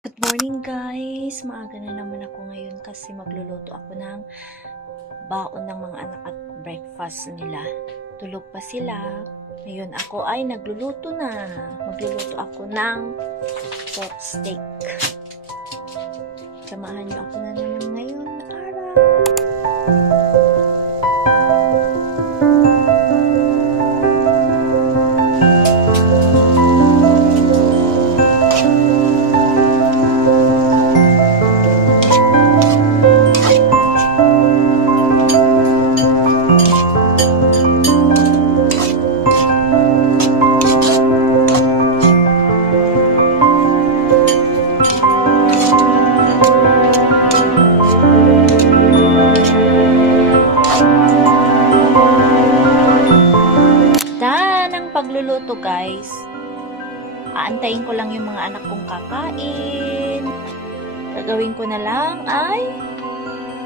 Good morning guys! Maaga na naman ako ngayon kasi magluluto ako ng baon ng mga anak at breakfast nila. Tulog pa sila. Ngayon ako ay nagluluto na. Magluluto ako ng pork steak. Samahan niyo ako na naman ngayon araw. Pagluluto guys, aantayin ko lang yung mga anak kong kakain. Gagawin ko na lang ay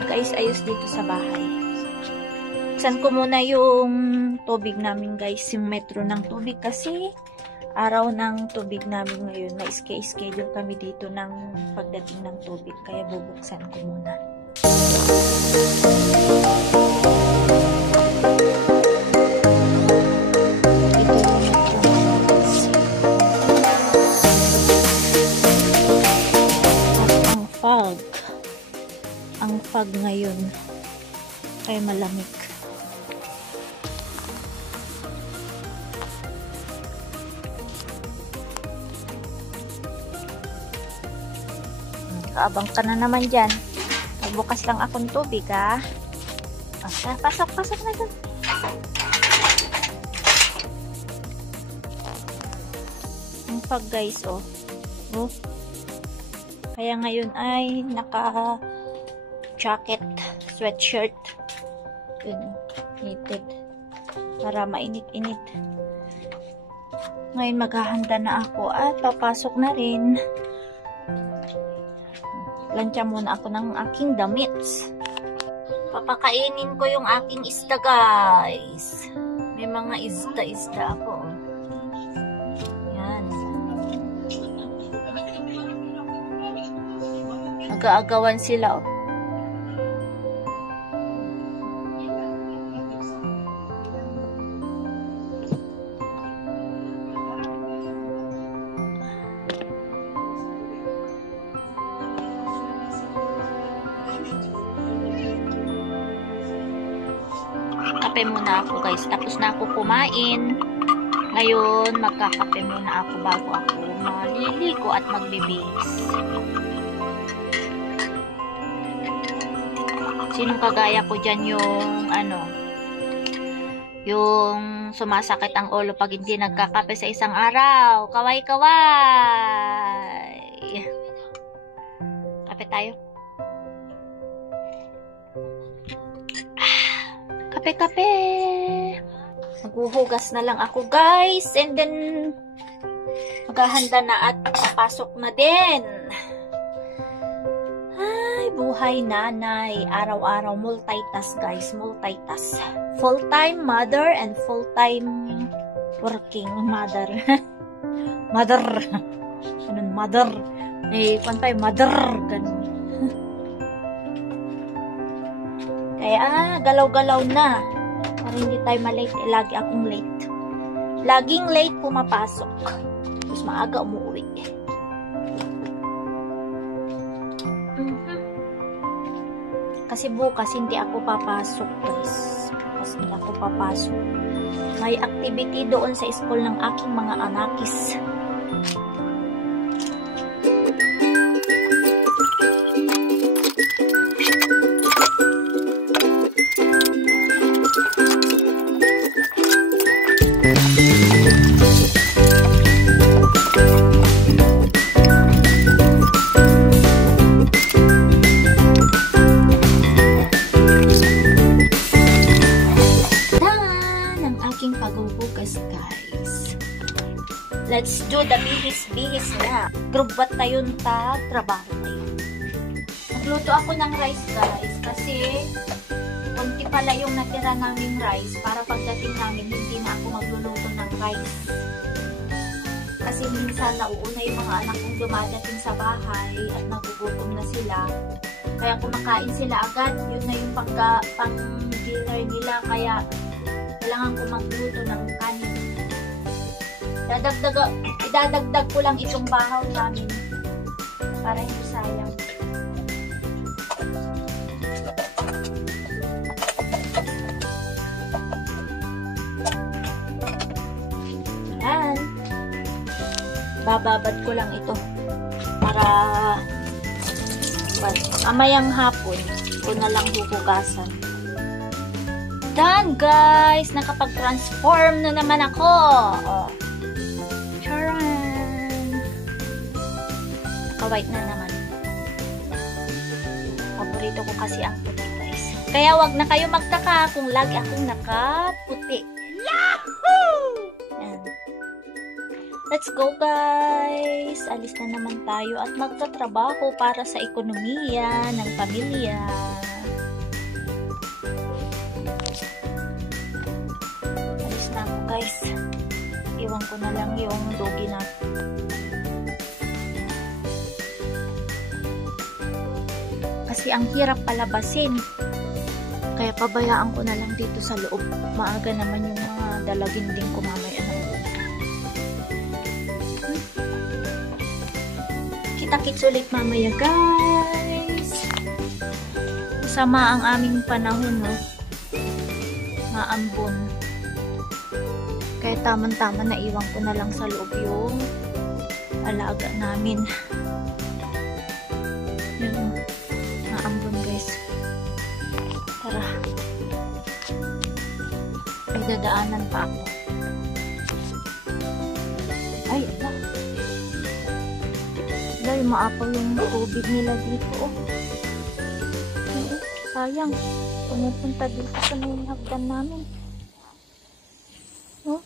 mag-ayos-ayos dito sa bahay. Buksan ko muna yung tubig namin guys, yung metro ng tubig kasi araw ng tubig namin ngayon. May schedule kami dito ng pagdating ng tubig, kaya bubuksan ko muna. Ang fog ngayon kaya malamig. Kaabang ka na naman dyan. Magbukas lang akong tubig ha. Pasok na dyan. Ang fog guys oh. Kaya ngayon ay naka jacket, sweatshirt. Yun, knitted. Para mainit-init. Ngayon maghahanda na ako at papasok na rin. Lansya muna ako ng aking damit. Papakainin ko yung aking isda guys. May mga isda ako. Yan. Nag-aagawan sila oh. Kape muna ako guys, tapos na ako kumain. Ngayon magkakape muna ako bago ako maliligo at magbibihis. Sinong kagaya ko dyan yung yung sumasakit ang ulo pag hindi nagkakape sa isang araw? Kaway! Kape tayo. Kape. Maghuhugas na lang ako guys. And then, maghahanda na at papasok na din. Ay, buhay nanay. Araw-araw, multitask guys. Multitask. Full-time mother and full-time working mother. Mother. Anong mother? Eh, pantay mother. Ganun. Kaya galaw-galaw na. Para hindi tayo malate. Lagi akong late. Laging late pumapasok. Tapos maaga umuwi. Kasi bukas hindi ako papasok guys. Bukas hindi ako papasok. May activity doon sa school ng aking mga anakis. Let's do the bihis na. Grubat tayo ta, trabaho tayo. Nagluto ako ng rice guys kasi konti pala yung natira naming rice para pagdating namin hindi na ako magluluto ng rice. Kasi minsan nauuna yung mga anak kong dumadating sa bahay at nagugutom na sila. Kaya kumakain sila agad. Yun na yung pang-dinner nila. Kaya kailangan ko magluto ng kanin. Idadagdag ko lang itong bahaw namin para hindi sayang. Ayan. Bababad ko lang ito para amayang hapon ko na lang huhugasan. Done, guys! Nakapag-transform na naman ako! Oh. Charan! Naka-white na naman. Paborito ko kasi ang puti, guys. Kaya wag na kayo magtaka kung lagi akong nakaputi. Yahoo! Yan. Let's go, guys! Alis na naman tayo at magtatrabaho para sa ekonomiya ng pamilya. Alis na ako, guys. Iwan ko na lang yung dogi na. Kasi ang hirap palabasin. Kaya pabayaan ko na lang dito sa loob. Maaga naman yung mga dalaginding ko mamaya na. Kita-kits ulit mamaya, guys. Masama ang aming panahon, no? Maambon. Kaya tamang-tama na iwan ko na lang sa loob yung alaga namin. Yun, maambon, guys. Tara. Ay, dadaanan pa ako. Ay, ala. Dahil maapaw yung tubig nila dito, oh. Sayang. Pumupunta dito sa may hagdan namin. Oh.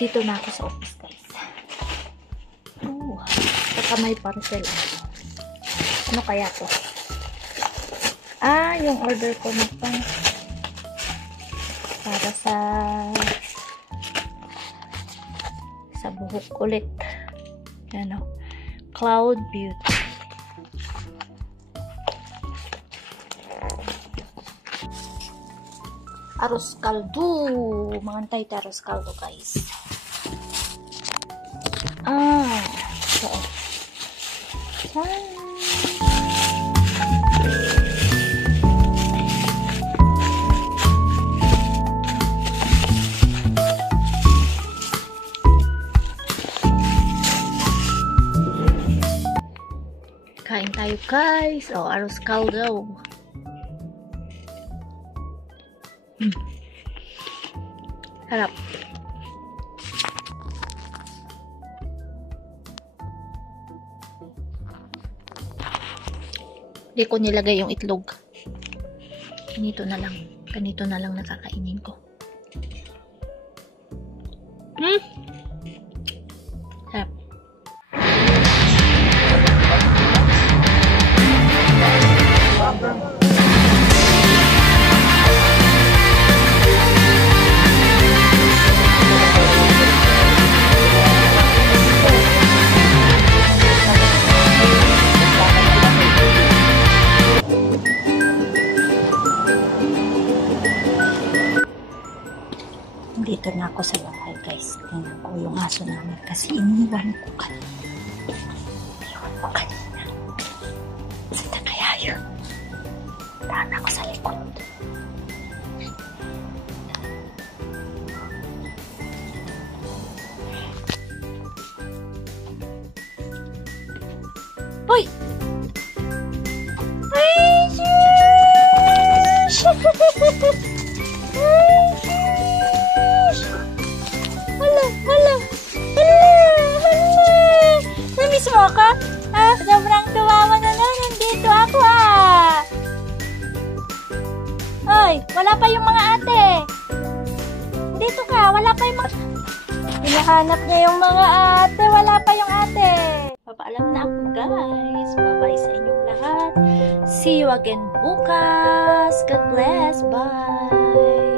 Dito na ako sa office, guys. Saka may parcel. Ano kaya to? Ah, yung order ko na pa. Para sa buhok ulit. Ano? Cloud Beauty. Arroz caldo. Mangantay tayo arroz caldo, guys. So. Kain tayo, guys. Arroz caldo. Harap. Hindi ko nilagay yung itlog. Ganito na lang. Ganito na lang nakakainin ko. Harap. Dito na ako sa bahay, guys. Tingnan ko yung aso namin kasi iniwan ko kanina. Saan na kaya yun? Daan ako sa likod. Wala pa yung mga... Hinahanap niya yung mga ate. Wala pa yung ate. Papaalam na ako, guys. Bye-bye sa inyong lahat. See you again bukas. God bless. Bye.